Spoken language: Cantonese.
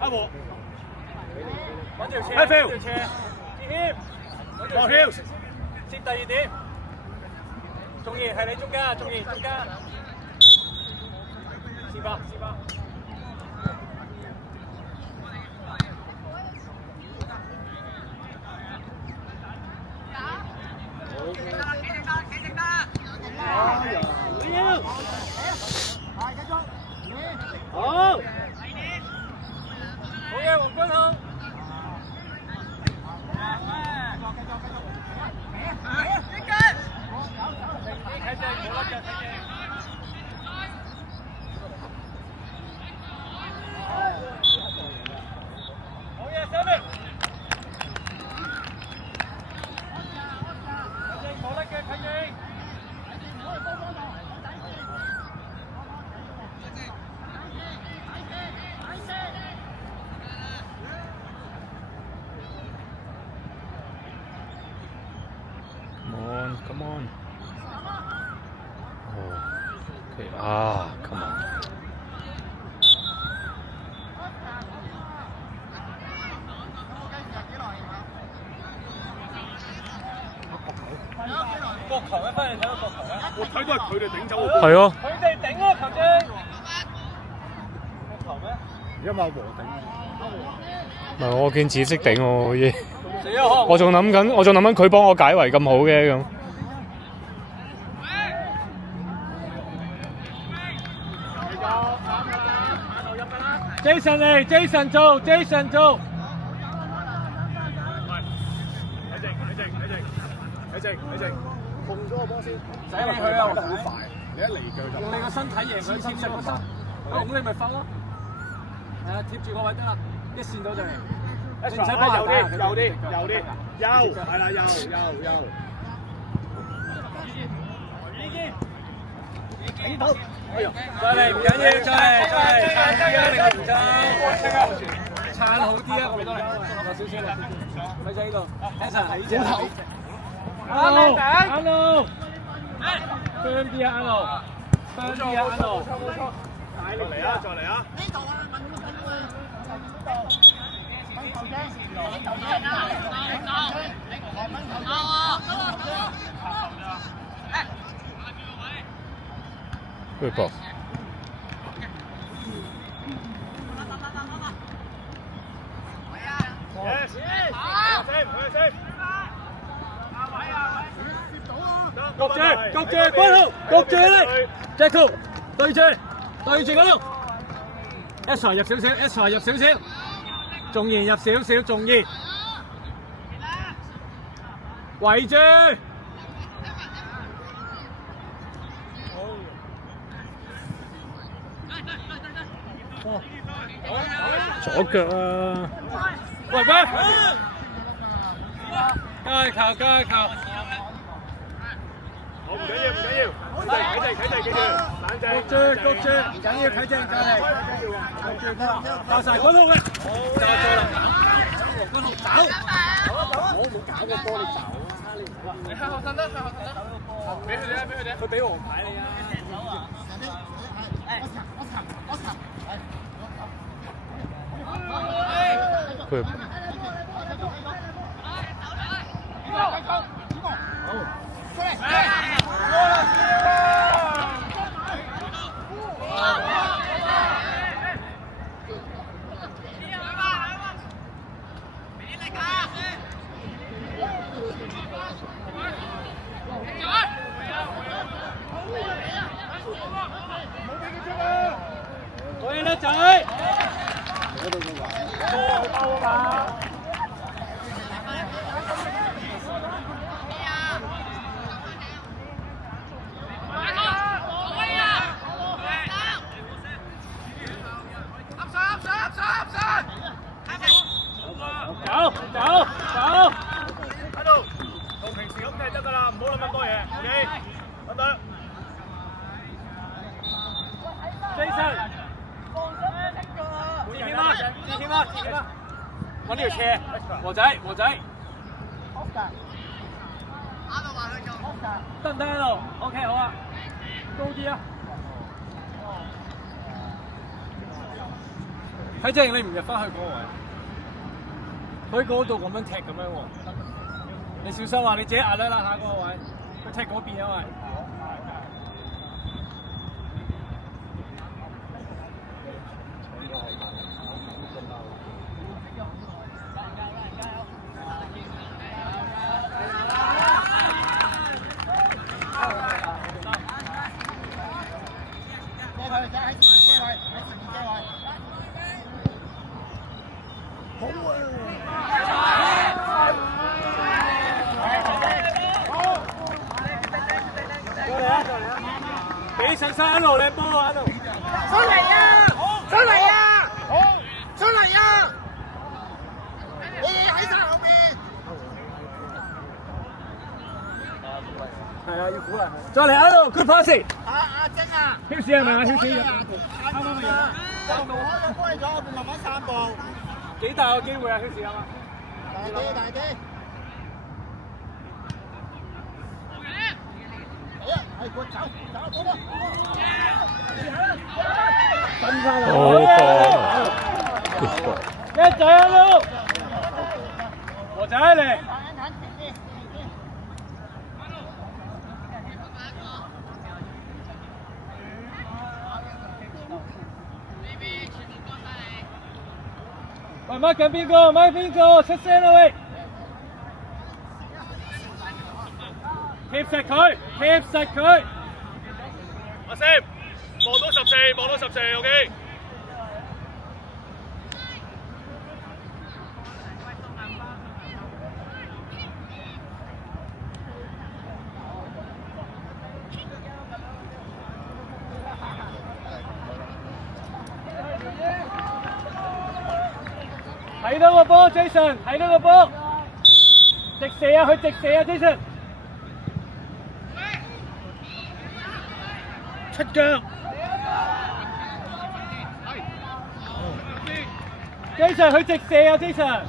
阿和，揾條斜，阿 Phil 揾條斜，接落跳，接第二點。仲賢係你中間，仲賢中間。試吧，試吧。好，好嘅，黃君浩。睇正，冇甩腳，睇正。好嘢，Sammy。睇正，冇甩腳，睇正。Come on. Oh, okay. Ah, come on. 國球一翻嚟睇到國球咧，我睇到係佢哋頂走我。係啊，佢哋頂啊球證。國球咩？而家咪和頂。唔係我見紫色頂我好似。死啊！我仲諗緊佢幫我解圍咁好嘅咁。Jason 嚟 ，Jason 做，Jason 做。睇正，控咗個波先。使你佢啊！得好快，你一嚟腳就。用你個身體贏佢，貼實個身。咁你咪發咯。係啊，貼住個位得啦，一線到就嚟。你唔使幫右啲，係啦，右。頂到。哎呀！再嚟唔緊要，再嚟，撐啲啊！你個唔撐，撐好啲啊！我哋落少少啦，咪就喺呢度。Hanson 喺呢頭。Hello，雙啲啊 ，Hello， 雙啲啊 ，Hello。再嚟啊！呢度啊，問呢度。球證。Good ball. Yes. 焗住，軍號，焗住你 ，Jack 對住嗰度 ，S 入少少 ，S 入少少，仲賢入少少，仲賢，圍住。左腳啊！喂，加球！好唔緊要，企住，冷靜。焗住，唔緊要，睇正隔離。焗住，爆曬軍號嘅，就係做啦。軍號走，我冇搞過波，你走啊！你向後褪得，俾佢哋，佢俾黃牌你啊！Good. Có đi lên trời. Chào.喺度，同平時咁踢得㗎啦，唔好諗咁多嘢。OK，得得。Jason，自添啦，揾條斜，和仔，得唔得喺度 ？OK 好啊，高啲啊！睇正你唔入翻去嗰個位，佢嗰度咁樣踢咁樣喎，你小心啊！你自己壓啦下嗰個位，佢踢嗰邊啊喂。俾陳生一路靚波喺度，出嚟啊！出嚟啊！出嚟啊！你哋喺晒後面。係啊，要鼓勵。再嚟喺度 good pass。阿晶啊！超市係咪啊？超市。啱啱啊！就路開咗歸咗，佢慢慢散步。幾大個機會啊？超市啊嘛。大啲，大啲。係過走，走過。好波，good ball。一仔一路，我仔嚟。喂，mark緊邊個？mark邊個？出聲啦喂！貼實佢，貼實佢。阿 Sam，望到14，望到14 ，OK。睇到個波 ，Jason， 睇到個波，直射啊，佢直射啊 ，Jason。出腳 ，Jason 佢直射啊 ，Jason。